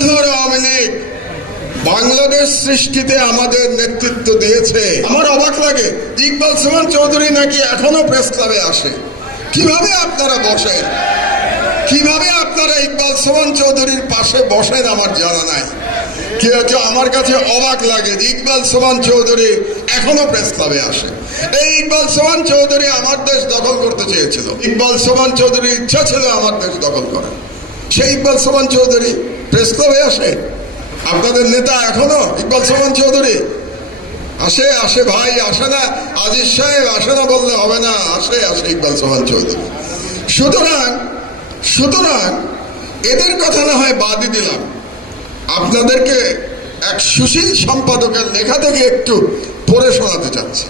লীগ বাংলাদেশ সৃষ্টিতে আমাদের নেতৃত্ব দিয়েছে। আমার অবাক লাগে, ইকবাল সুমন চৌধুরী নাকি এখনও প্রেস ক্লাবে আসে? কীভাবে আপনারা বসেন? কীভাবে আপনারা ইকবাল সুমন চৌধুরীর পাশে বসেন আমার জানা নাই। কি হচ্ছে আমার কাছে অবাক লাগে যে ইকবাল সুমন চৌধুরী এখনও প্রেস ক্লাবে আসে। এই ইকবাল সুমন চৌধুরী আমার দেশ দখল করতে চেয়েছিল। ইকবাল সুমন চৌধুরীর ইচ্ছা ছিল আমার দেশ দখল করা সেই ইকবাল সুমন চৌধুরী। প্রেস ক্লাবে আসে। আপনাদের নেতা এখনও, ইকবাল সোমান চৌধুরী। আসে আসে ভাই, আসে না। আজিজ সাহেব, আসে না বললে হবে না। আসে আসে ইকবাল সুমন চৌধুরী। সুতরাং সুতরাং এদের কথা না হয় বাদই দিলাম। আপনাদেরকে এক সুশীল সম্পাদকের লেখা থেকে একটু পড়ে শোনাতে চাচ্ছি।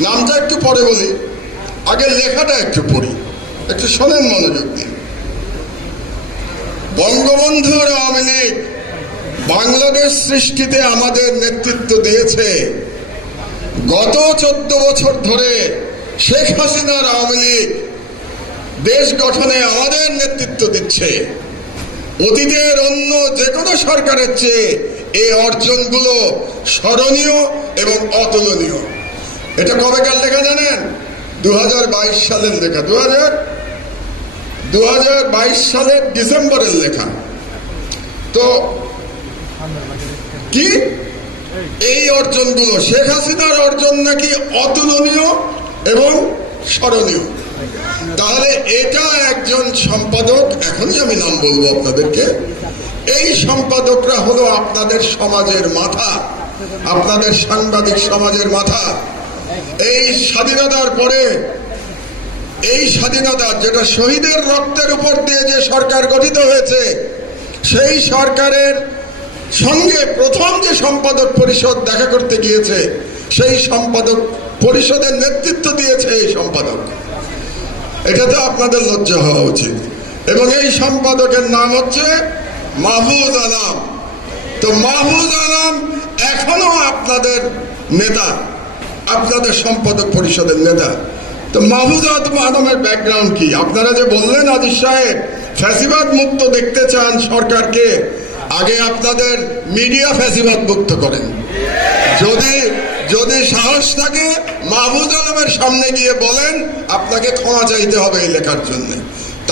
নামটা একটু পরে বলি। আগে লেখাটা একটু পড়ি। একটু শোনেন মনোযোগ দিয়ে। বঙ্গবন্ধুর আওয়ামী লীগ বাংলাদেশ সৃষ্টিতে আমাদের নেতৃত্ব দিয়েছে। গত চোদ্দ বছর ধরে শেখ হাসিনার আওয়ামী লীগ দেশ গঠনে আমাদের নেতৃত্ব দিচ্ছে। অতীতের অন্য যে কোনো সরকারের চেয়ে এই অর্জনগুলো স্মরণীয় এবং অতুলনীয়। এটা কবেকার লেখা জানেন? দু হাজার বাইশ সালের লেখা। দু দু সালের ডিসেম্বরের লেখা। তো কি? এই অর্জনগুলো শেখ হাসিনার অর্জন নাকি অতুলনীয় এবং স্মরণীয়? তাহলে এটা একজন সম্পাদক, এখনই আমি নাম বলব আপনাদেরকে, এই সম্পাদকরা হলো আপনাদের সমাজের মাথা, আপনাদের সাংবাদিক সমাজের মাথা। এই স্বাধীনতার পরে, এই স্বাধীনতা যেটা শহীদের রক্তের উপর দিয়ে যে সরকার গঠিত হয়েছে সেই সরকারের সঙ্গে প্রথম যে সম্পাদক পরিষদ দেখা করতে গিয়েছে, সেই সম্পাদক পরিষদের নেতৃত্ব দিয়েছে এই সম্পাদক। এটাতে আপনাদের লজ্জা হওয়া উচিত। এবং এই সম্পাদকের নাম হচ্ছে মাহফুজ আলম। তো মাহফুজ আলম এখনও আপনাদের নেতা, আপনাদের সম্পাদক পরিষদের নেতা। তো মাহফুজ আলমের ব্যাকগ্রাউন্ড কি? আপনারা যে বললেন আজিজ সাহেব, ফ্যাসিবাদ মুক্ত দেখতে চান সরকারকে, আগে আপনাদের মিডিয়া ফ্যাসিবাদ মুক্ত করেন। যদি যদি সাহস থাকে মাহবুদ আলমের সামনে গিয়ে বলেন, আপনাকে ক্ষমা চাইতে হবে এই লেখার জন্য।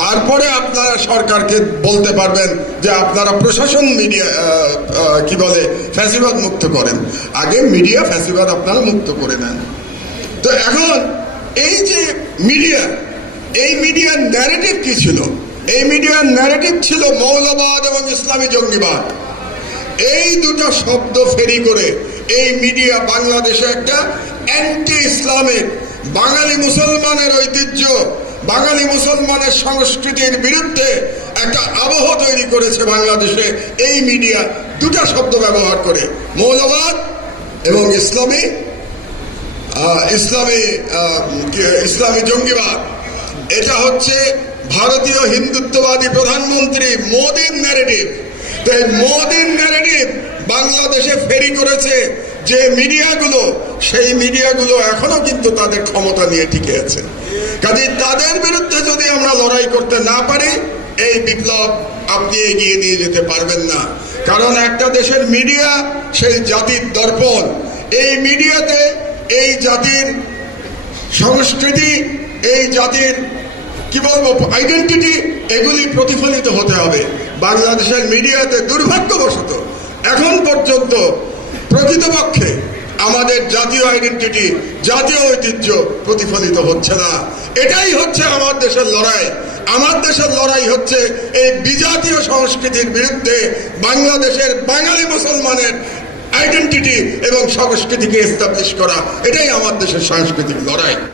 তারপরে আপনারা সরকারকে বলতে পারবেন যে আপনারা প্রশাসন মিডিয়া কি বলে, ফ্যাসিবাদ মুক্ত করেন। আগে মিডিয়া ফ্যাসিবাদ আপনারা মুক্ত করে নেন। তো এখন এই যে মিডিয়া, এই মিডিয়ার ন্যারেটিভ কি ছিল? এই মিডিয়ার ন্যারেটিভ ছিল মৌলবাদ এবং ইসলামী জঙ্গিবাদ। এই দুটো শব্দ ফেরি করে এই মিডিয়া বাংলাদেশে একটা অ্যান্টি ইসলামিক বাঙালি মুসলমানের ঐতিহ্য, বাঙালি মুসলমানের সংস্কৃতির বিরুদ্ধে একটা আবহ তৈরি করেছে বাংলাদেশে এই মিডিয়া। দুটা শব্দ ব্যবহার করে, মৌলবাদ এবং ইসলামী ইসলামী ইসলামী জঙ্গিবাদ। এটা হচ্ছে ভারতীয় হিন্দুত্ববাদী প্রধানমন্ত্রী মোদির ন্যারেটিভ তো এই মোদির ন্যারেটিভ বাংলাদেশে ফেরি করেছে যে মিডিয়াগুলো, সেই মিডিয়াগুলো এখনও কিন্তু তাদের ক্ষমতা নিয়ে টিকে আছে। কাজে তাদের বিরুদ্ধে যদি আমরা লড়াই করতে না পারি, এই বিপ্লব আপনি এগিয়ে নিয়ে যেতে পারবেন না। কারণ একটা দেশের মিডিয়া, সেই জাতির দর্পণ, এই মিডিয়াতে এই জাতির সংস্কৃতি, এই জাতির, কি বলব আইডেন্টিটি এগুলি প্রতিফলিত হতে হবে। বাংলাদেশের মিডিয়াতে দুর্ভাগ্যবশত এখন পর্যন্ত প্রকৃতপক্ষে আমাদের জাতীয় আইডেন্টিটি জাতীয় ঐতিহ্য প্রতিফলিত হচ্ছে না। এটাই হচ্ছে আমার দেশের লড়াই। আমার দেশের লড়াই হচ্ছে এই বিজাতীয় সংস্কৃতির বিরুদ্ধে বাংলাদেশের বাঙালি মুসলমানের আইডেন্টিটি এবং সংস্কৃতিকে এস্টাবলিশ করা এটাই আমার দেশের সাংস্কৃতিক লড়াই।